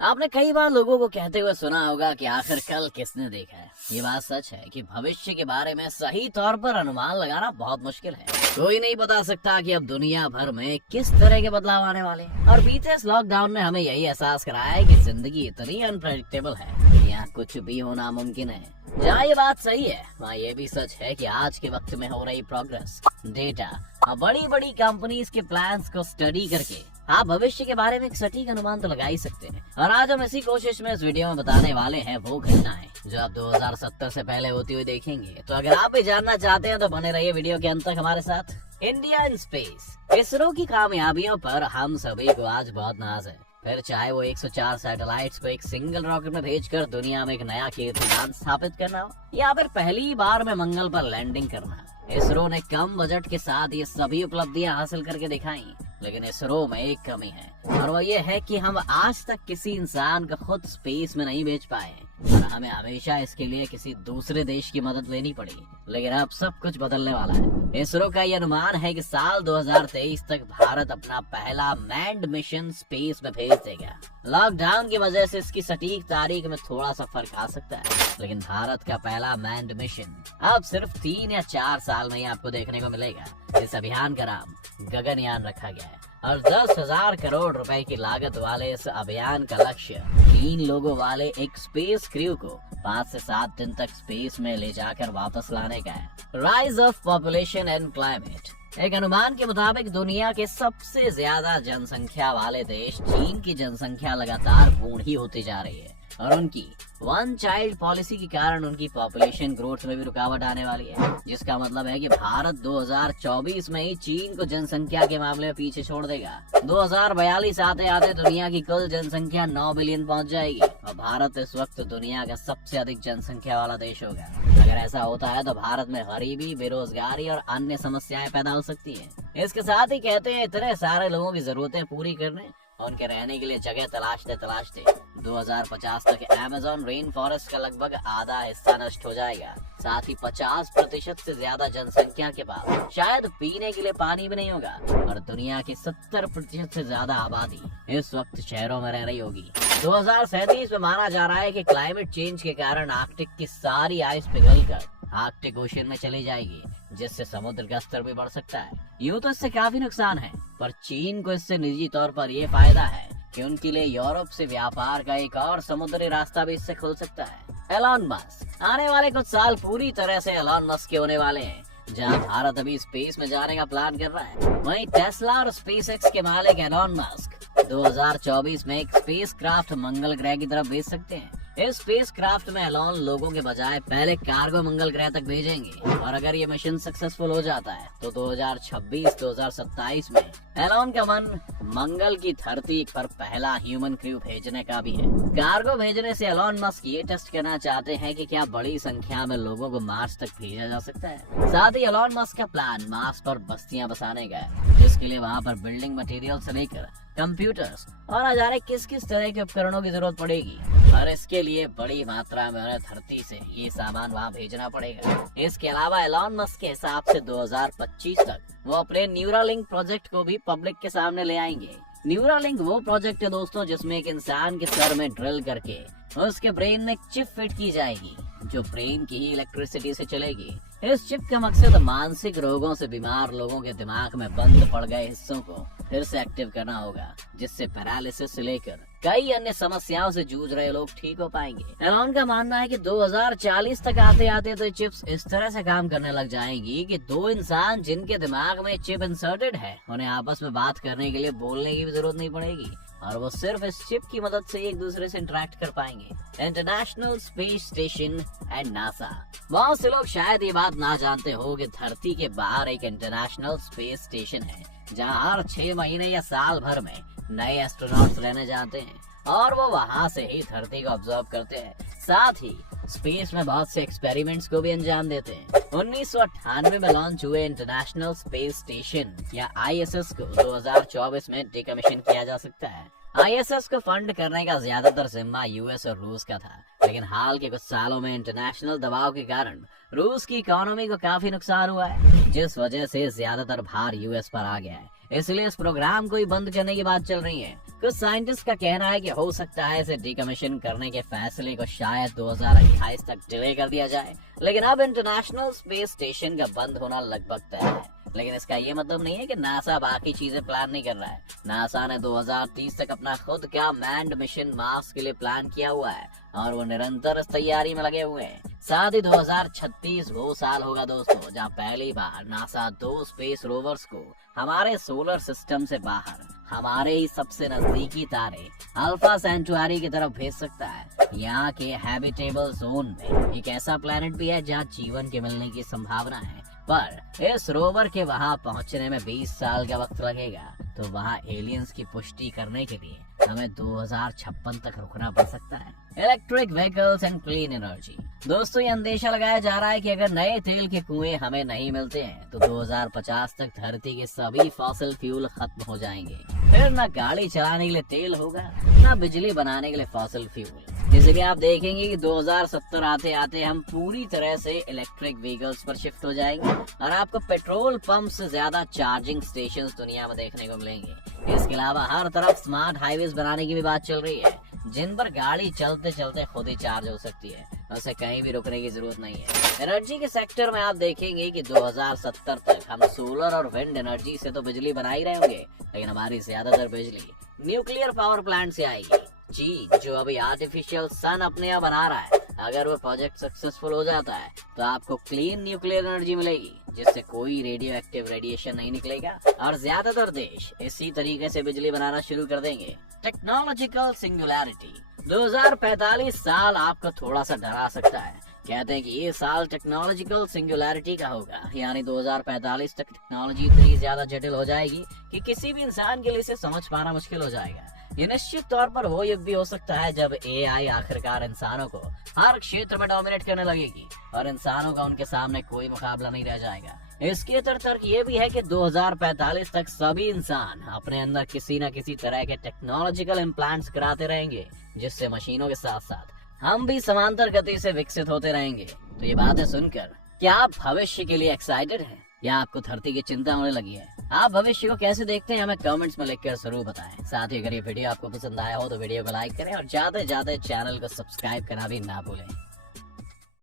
आपने कई बार लोगों को कहते हुए सुना होगा कि आखिर कल किसने देखा है। ये बात सच है कि भविष्य के बारे में सही तौर पर अनुमान लगाना बहुत मुश्किल है। कोई नहीं बता सकता कि अब दुनिया भर में किस तरह के बदलाव आने वाले हैं। और बीते इस लॉकडाउन ने हमें यही एहसास कराया है कि जिंदगी इतनी अनप्रेडिक्टेबल है, यहाँ कुछ भी होना मुमकिन है। जहाँ ये बात सही है वहाँ ये भी सच है कि आज के वक्त में हो रही प्रोग्रेस, डेटा और बड़ी बड़ी कंपनीज के प्लान्स को स्टडी करके आप भविष्य के बारे में एक सटीक अनुमान तो लगा ही सकते हैं। और आज हम इसी कोशिश में इस वीडियो में बताने वाले हैं वो घटनाएं जो आप 2070 से पहले होती हुई देखेंगे। तो अगर आप भी जानना चाहते हैं तो बने रहिए वीडियो के अंत तक हमारे साथ। इंडिया इन स्पेस, इसरो की कामयाबियों पर हम सभी को आज बहुत नाज है। फिर चाहे वो 104 सैटेलाइट्स को एक सिंगल रॉकेट में भेजकर दुनिया में एक नया कीर्तिमान स्थापित करना हो, या फिर पहली बार में मंगल पर लैंडिंग करना। इसरो ने कम बजट के साथ ये सभी उपलब्धियां हासिल करके दिखाई, लेकिन इसरो में एक कमी है और वो ये है कि हम आज तक किसी इंसान को खुद स्पेस में नहीं भेज पाए और हमें हमेशा इसके लिए किसी दूसरे देश की मदद लेनी पड़ी। लेकिन अब सब कुछ बदलने वाला है। इसरो का ये अनुमान है कि साल 2023 तक भारत अपना पहला मैन्ड मिशन स्पेस में भेज देगा। लॉकडाउन की वजह से इसकी सटीक तारीख में थोड़ा सा फर्क आ सकता है, लेकिन भारत का पहला मैन्ड मिशन अब सिर्फ 3 या 4 साल में ही आपको देखने को मिलेगा। इस अभियान का नाम गगनयान रखा गया है और 10,000 करोड़ रुपए की लागत वाले इस अभियान का लक्ष्य 3 लोगों वाले एक स्पेस क्रू को 5 से 7 दिन तक स्पेस में ले जाकर वापस लाने का है। Rise of population and climate, एक अनुमान के मुताबिक दुनिया के सबसे ज्यादा जनसंख्या वाले देश चीन की जनसंख्या लगातार बूढ़ी होती जा रही है और उनकी वन चाइल्ड पॉलिसी के कारण उनकी पॉपुलेशन ग्रोथ में भी रुकावट आने वाली है, जिसका मतलब है कि भारत 2024 में ही चीन को जनसंख्या के मामले में पीछे छोड़ देगा। 2042 आते आते दुनिया की कुल जनसंख्या 9 बिलियन पहुंच जाएगी और भारत इस वक्त दुनिया का सबसे अधिक जनसंख्या वाला देश होगा। अगर ऐसा होता है तो भारत में गरीबी, बेरोजगारी और अन्य समस्याएं पैदा हो सकती है। इसके साथ ही कहते हैं इतने सारे लोगों की जरूरतें पूरी करने और उनके रहने के लिए जगह तलाशते तलाशते 2050 तक अमेज़न रेन फॉरेस्ट का लगभग आधा हिस्सा नष्ट हो जाएगा। साथ ही 50% से ज्यादा जनसंख्या के पास शायद पीने के लिए पानी भी नहीं होगा और दुनिया की 70% से ज्यादा आबादी इस वक्त शहरों में रह रही होगी। 2037 में माना जा रहा है कि क्लाइमेट चेंज के कारण आर्कटिक की सारी आइस पिघलकर आर्कटिक ओशन में चली जाएगी, जिससे समुद्र का स्तर भी बढ़ सकता है। यूँ तो इससे काफी नुकसान है, पर चीन को इससे निजी तौर पर ये फायदा है कि उनके लिए यूरोप से व्यापार का एक और समुद्री रास्ता भी इससे खुल सकता है। एलॉन मस्क, आने वाले कुछ साल पूरी तरह से एलॉन मस्क के होने वाले हैं। जहां भारत अभी स्पेस में जाने का प्लान कर रहा है, वहीं टेस्ला और स्पेसएक्स के मालिक एलॉन मस्क 2024 में एक स्पेस क्राफ्ट मंगल ग्रह की तरफ भेज सकते हैं। इस स्पेस क्राफ्ट में एलॉन लोगों के बजाय पहले कार्गो मंगल ग्रह तक भेजेंगे और अगर ये मिशन सक्सेसफुल हो जाता है तो 2026-2027 में एलॉन का मन मंगल की धरती पर पहला ह्यूमन क्रू भेजने का भी है। कार्गो भेजने से एलॉन मस्क ये टेस्ट करना चाहते हैं कि क्या बड़ी संख्या में लोगों को मार्स तक भेजा जा सकता है। साथ ही एलॉन मस्क का प्लान मार्स पर बस्तियां बसाने का है, जिसके लिए वहाँ पर बिल्डिंग मटेरियल से लेकर कंप्यूटर्स और न जाने किस किस तरह के उपकरणों की जरूरत पड़ेगी और इसके लिए बड़ी मात्रा में उन्हें धरती से ये सामान वहाँ भेजना पड़ेगा। इसके अलावा एलॉन मस्क के हिसाब से 2025 तक वो अपने न्यूरालिंक प्रोजेक्ट को भी पब्लिक के सामने ले आएंगे। न्यूरालिंक वो प्रोजेक्ट है दोस्तों जिसमें एक इंसान के सर में ड्रिल करके उसके ब्रेन में एक चिप फिट की जाएगी जो ब्रेन की ही इलेक्ट्रिसिटी से चलेगी। इस चिप का मकसद मानसिक रोगों से बीमार लोगों के दिमाग में बंद पड़ गए हिस्सों को फिर से एक्टिव करना होगा, जिससे पैरालिसिस से लेकर कई अन्य समस्याओं से जूझ रहे लोग ठीक हो पाएंगे। एलॉन का मानना है कि 2040 तक आते आते तो चिप्स इस तरह से काम करने लग जाएंगी कि 2 इंसान जिनके दिमाग में चिप इंसर्टेड है उन्हें आपस में बात करने के लिए बोलने की भी जरूरत नहीं पड़ेगी और वो सिर्फ इस चिप की मदद से एक दूसरे से इंटरेक्ट कर पाएंगे। International space station and NASA, बहुत से लोग शायद ये बात ना जानते हो कि धरती के बाहर एक इंटरनेशनल स्पेस स्टेशन है जहां हर 6 महीने या साल भर में नए एस्ट्रोनॉट्स रहने जाते हैं और वो वहां से ही धरती को ऑब्जर्व करते हैं। साथ ही स्पेस में बहुत से एक्सपेरिमेंट्स को भी अंजाम देते हैं। 1998 में लॉन्च हुए इंटरनेशनल स्पेस स्टेशन या ISS को 2024 में डिकमीशन किया जा सकता है। ISS को फंड करने का ज्यादातर जिम्मा यूएस और रूस का था, लेकिन हाल के कुछ सालों में इंटरनेशनल दबाव के कारण रूस की इकोनॉमी को काफी नुकसान हुआ है, जिस वजह से ज्यादातर भार यूएस पर आ गया है। इसलिए इस प्रोग्राम को ही बंद करने की बात चल रही है। कुछ साइंटिस्ट का कहना है कि हो सकता है इसे डिकमीशन करने के फैसले को शायद 2028 तक डिले कर दिया जाए, लेकिन अब इंटरनेशनल स्पेस स्टेशन का बंद होना लगभग तय है। लेकिन इसका ये मतलब नहीं है कि नासा बाकी चीजें प्लान नहीं कर रहा है। नासा ने 2030 तक अपना खुद का मैन्ड मिशन मार्स के लिए प्लान किया हुआ है और वो निरंतर इस तैयारी में लगे हुए हैं। साथ ही 2036 वो साल होगा दोस्तों जहाँ पहली बार नासा 2 स्पेस रोवर्स को हमारे सोलर सिस्टम से बाहर हमारे ही सबसे नजदीकी तारे अल्फा सेंटुआरी की तरफ भेज सकता है। यहाँ के हैबिटेबल जोन में एक ऐसा प्लेनेट भी है जहाँ जीवन के मिलने की संभावना है, पर इस रोवर के वहाँ पहुँचने में 20 साल का वक्त लगेगा। तो वहाँ एलियंस की पुष्टि करने के लिए हमें 2056 तक रुकना पड़ सकता है। Electric vehicles and clean energy. दोस्तों ये अंदेशा लगाया जा रहा है कि अगर नए तेल के कुएं हमें नहीं मिलते हैं तो 2050 तक धरती के सभी फॉसिल फ्यूल खत्म हो जाएंगे। फिर न गाड़ी चलाने के लिए तेल होगा, न बिजली बनाने के लिए फॉसिल फ्यूल। इसलिए आप देखेंगे कि 2070 आते आते हम पूरी तरह से इलेक्ट्रिक व्हीकल्स पर शिफ्ट हो जाएंगे और आपको पेट्रोल पंप से ज्यादा चार्जिंग स्टेशंस दुनिया में देखने को मिलेंगे। इसके अलावा हर तरफ स्मार्ट हाईवेज बनाने की भी बात चल रही है, जिन पर गाड़ी चलते चलते खुद ही चार्ज हो सकती है, उसे कहीं भी रुकने की जरूरत नहीं है। एनर्जी के सेक्टर में आप देखेंगे कि 2070 तक हम सोलर और विंड एनर्जी से तो बिजली बना ही रहे होंगे, लेकिन हमारी ज्यादातर बिजली न्यूक्लियर पावर प्लांट से आएगी। जी, जो अभी आर्टिफिशियल सन अपने यहाँ बना रहा है, अगर वो प्रोजेक्ट सक्सेसफुल हो जाता है तो आपको क्लीन न्यूक्लियर एनर्जी मिलेगी, जिससे कोई रेडियो एक्टिव रेडिएशन नहीं निकलेगा और ज्यादातर देश इसी तरीके से बिजली बनाना शुरू कर देंगे। Technological singularity. 2045 साल आपको थोड़ा सा डरा सकता है। कहते हैं कि ये साल टेक्नोलॉजिकल सिंगुलैरिटी का होगा, यानी 2045 तक टेक्नोलॉजी इतनी ज्यादा जटिल हो जाएगी कि किसी भी इंसान के लिए इसे समझ पाना मुश्किल हो जाएगा। ये निश्चित तौर पर वो युग भी हो सकता है जब एआई आखिरकार इंसानों को हर क्षेत्र में डोमिनेट करने लगेगी और इंसानों का उनके सामने कोई मुकाबला नहीं रह जाएगा। इसके तर्क ये भी है कि 2045 तक सभी इंसान अपने अंदर किसी न किसी तरह के टेक्नोलॉजिकल इम्प्लांट्स कराते रहेंगे, जिससे मशीनों के साथ साथ हम भी समांतर गति से विकसित होते रहेंगे। तो ये बातें सुनकर क्या आप भविष्य के लिए एक्साइटेड हैं या आपको धरती की चिंता होने लगी है? आप भविष्य को कैसे देखते हैं हमें कमेंट्स में लिखकर जरूर बताएं। साथ ही अगर ये वीडियो आपको पसंद आया हो तो वीडियो को लाइक करें और ज्यादा से ज्यादा चैनल को सब्सक्राइब करना भी ना भूलें।